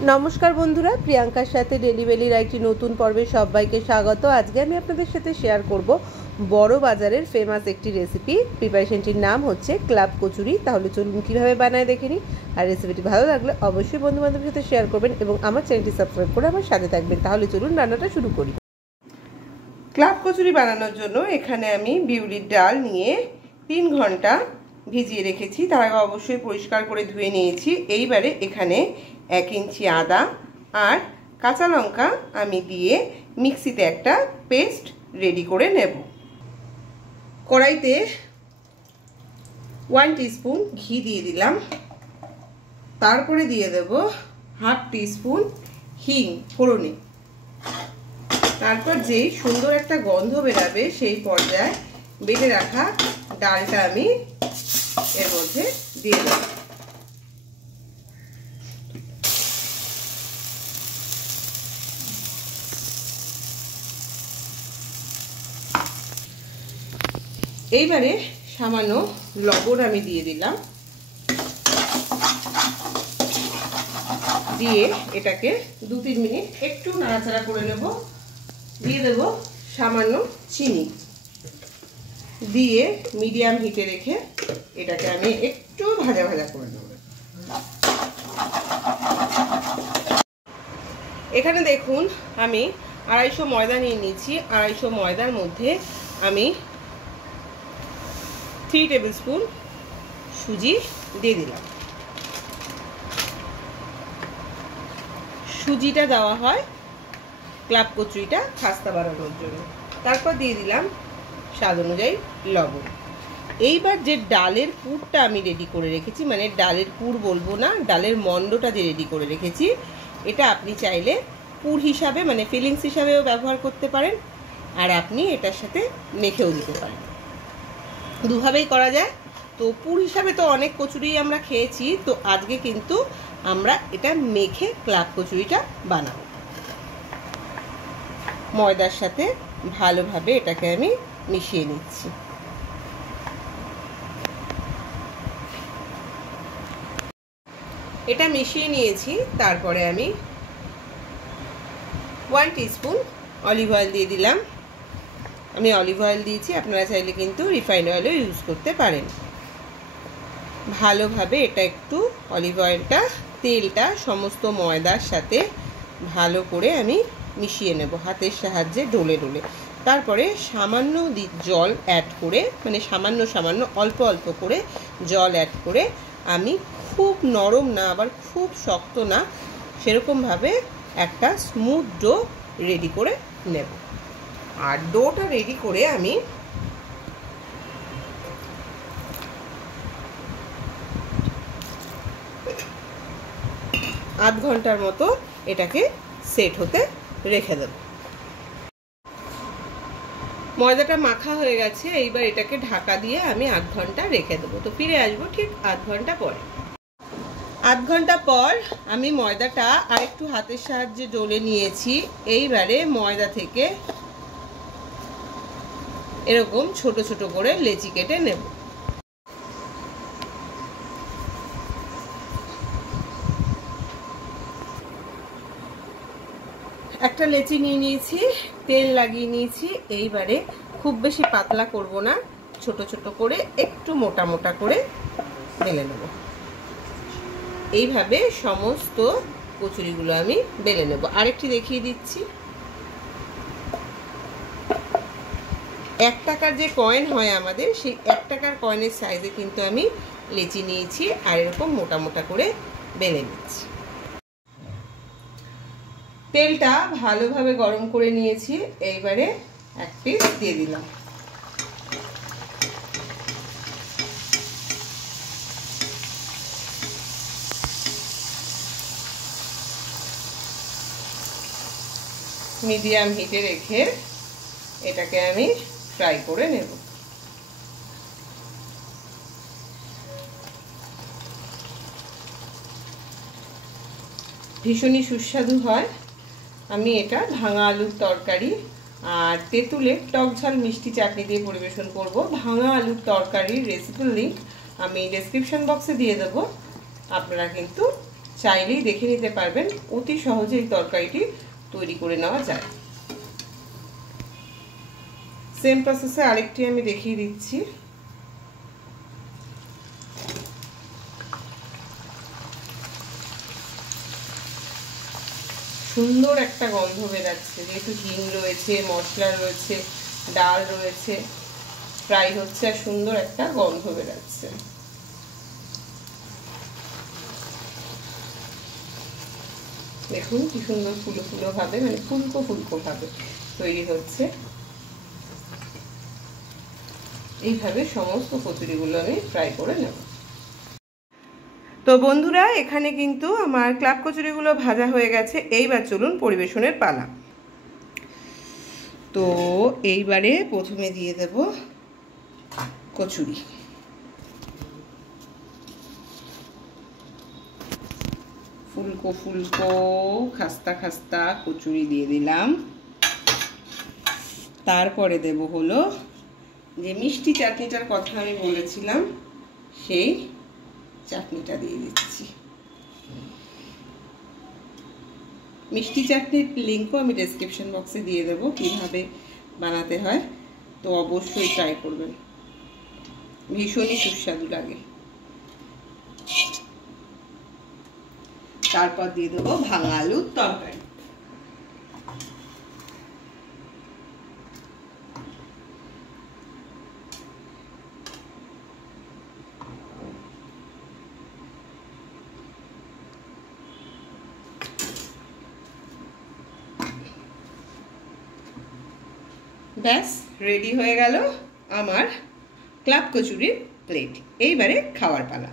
नमस्कार बंधुरा प्रियंकार साथे डेलिवेलिर एक नतून पर्वे सबाइके स्वागत। आज के आपनादेर साथे शेयर करब बड़ो बाजारेर फेमास एक रेसिपि। प्रिपारेशनटिर नाम होच्छे क्लाब कचुरी। ताहले चलुन किभाबे बानाय देखे निই। और रेसिपिटी भालो लागले अवश्यई बंधु बान्धबদের साथे शेयर करबेन এবং আমার চ্যানেলটি সাবস্ক্রাইব করে আমার সাথে থাকবেন। তাহলে চলুন রান্নাটা শুরু করি। ক্লাব কচুরি বানানোর জন্য এখানে আমি বিউলির ডাল নিয়ে 3 ঘন্টা ভিজিয়ে রেখেছি। তার আগে অবশ্যই পরিষ্কার করে ধুয়ে নিয়েছি। এইবারে এখানে 1 ইঞ্চি আদা আর কাঁচা লঙ্কা আমি দিয়ে মিক্সিতে একটা পেস্ট রেডি করে নেব। কড়াইতে 1 টিস্পুন ঘি দিয়ে দিলাম। তারপরে দিয়ে দেব 1/2 টিস্পুন হিং ফোড়নে। তারপর যেই সুন্দর একটা গন্ধ বেরাবে সেই পর্যায়ে বেটে রাখা ডালটা আমি এর মধ্যে দিয়ে দেব। এইবারে সামান্য লবণ আমি দিয়ে দিলাম। দিয়ে এটাকে 2-3 মিনিট একটু নাড়াচাড়া করে নেব। দিয়ে দেব সামান্য চিনি। দিয়ে মিডিয়াম হিটে রেখে এটাকে আমি একটু ভাজা ভাজা করে নেব। এখানে দেখুন আমি 250 ময়দা নিয়ে নিয়েছি। 250 ময়দার মধ্যে আমি 3 টেবিলস্পুন সুজি দিয়ে দিলাম। সুজিটা দেওয়া হয় ক্লাব কচুরিটা খাস্তা বানানোর জন্য। তারপর দিয়ে দিলাম স্বাদ অনুযায়ী লবণ। এইবার যে ডালের পুরটা আমি রেডি করে রেখেছি, মানে ডালের পুর বলবো না, ডালের মন্ডটা যে রেডি করে রেখেছি, এটা আপনি চাইলে পুর হিসাবে মানে ফিলিংস হিসাবেও ব্যবহার করতে পারেন, আর আপনি এটার সাথে মেখেও দিতে পারেন। দুভাবেই করা যায়। তো পুর হিসাবে তো অনেক কচুরি আমরা খেয়েছি, তো আজকে কিন্তু আমরা এটা মেখে ক্লাব কচুরিটা বানাবো। ময়দার সাথে ভালোভাবে এটাকে আমি মিশিয়ে নিচ্ছি। এটা মিশিয়ে নিয়েছি। তারপরে আমি 1 টিস্পুন অলিভ অয়েল দিয়ে দিলাম। আমি অলিভ অয়েল দিয়েছি, আপনারা চাইলে কিন্তু রিফাইন্ড অয়েলও ইউজ করতে পারেন। ভালোভাবে এটা একটু অলিভ অয়েলটা তেলটা সমস্ত ময়দার সাথে ভালো করে আমি মিশিয়ে নেব হাতের সাহায্যে ডলে ডলে। তারপরে সামান্য জল অ্যাড করে, মানে সামান্য সামান্য অল্প অল্প করে জল অ্যাড করে আমি খুব নরম না আবার খুব শক্ত না সেরকমভাবে একটা স্মুথ ডো রেডি করে নেব। আর ডোটা রেডি করে আমি আধ ঘন্টার মতো এটাকে সেট হতে রেখে দেব। ময়দাটা মাখা হয়ে গেছে। এইবার এটাকে ঢাকা দিয়ে আমি আধ ঘন্টা রেখে দেবো। তো ফিরে আসবো ঠিক আধ ঘন্টা পরে। আধ ঘন্টা পর আমি ময়দাটা আর একটু হাতের সাহায্যে ডলে নিয়েছি। এইবারে ময়দা থেকে এরকম ছোট ছোট করে লেচি কেটে নেব। একটা লেচি নিয়ে নিয়েছি, তেল লাগিয়ে নিয়েছি। এইবারে খুব বেশি পাতলা করব না, ছোট ছোট করে একটু মোটা মোটা করে বেলে নেব। এইভাবে সমস্ত কচুরিগুলো আমি বেলে নেব। আরেকটি দেখিয়ে দিচ্ছি। 1 টাকার যে কয়েন হয় আমাদের, সেই 1 টাকার কয়েনের সাইজে কিন্তু আমি লেচি নিয়েছি আর এরকম মোটা মোটা করে বেলে নিচ্ছি। তেলটা ভালোভাবে গরম করে নিয়েছি। এইবারে এক পিস দিয়ে দিলাম। মিডিয়াম হিটে রেখে এটাকে আমি ফ্রাই করে নেব। ভীষণই সুস্বাদু হয়। আমি এটা ভাঙা আলুর তরকারি আর তেঁতুলের টক ঝাল মিষ্টি চাটনি দিয়ে পরিবেশন করব। ভাঙা আলুর তরকারির রেসিপির লিংক আমি ডেসক্রিপশন বক্সে দিয়ে দেব। আপনারা কিন্তু চাইলেই দেখে নিতে পারবেন, অতি সহজে এই তরকারিটি তৈরি করে নেওয়া যায়। সেম প্রসেসে আরেকটি আমি দেখিয়ে দিচ্ছি। সুন্দর একটা গন্ধ বেরাচ্ছে, যেহেতু হিং রয়েছে, মশলা রয়েছে, ডাল রয়েছে, ফ্রাই হচ্ছে আর সুন্দর একটা গন্ধ বেরাচ্ছে। দেখুন কি সুন্দর ফুলো ফুলো ভাবে, মানে ফুলকো ফুলকো ভাবে তৈরি হচ্ছে। এইভাবে সমস্ত কচুরিগুলো আমি ফ্রাই করে নেব। তো বন্ধুরা, এখানে কিন্তু আমার ক্লাব কচুরিগুলো ভাজা হয়ে গেছে। এইবার চলুন পরিবেশনের পালা। তো এইবারে প্রথমে দিয়ে দেব কচুরি। ফুলকো ফুলকো খাস্তা খাস্তা কচুরি দিয়ে দিলাম। তারপরে দেব হলো যে মিষ্টি চাটনিটার কথা আমি বলেছিলাম, সেই চাটনিটা দিয়ে দিচ্ছি। মিষ্টি চাটনির লিঙ্কও আমি ডেসক্রিপশন বক্সে দিয়ে দেবো, কিভাবে বানাতে হয়। তো অবশ্যই ট্রাই করবেন, ভীষণই সুস্বাদু লাগে। তারপর দিয়ে দেবো ভাঙা আলুর তরকারি। ব্যাস রেডি হয়ে গেল আমার ক্লাব কচুরির প্লেট। এইবারে খাওয়ার পালা।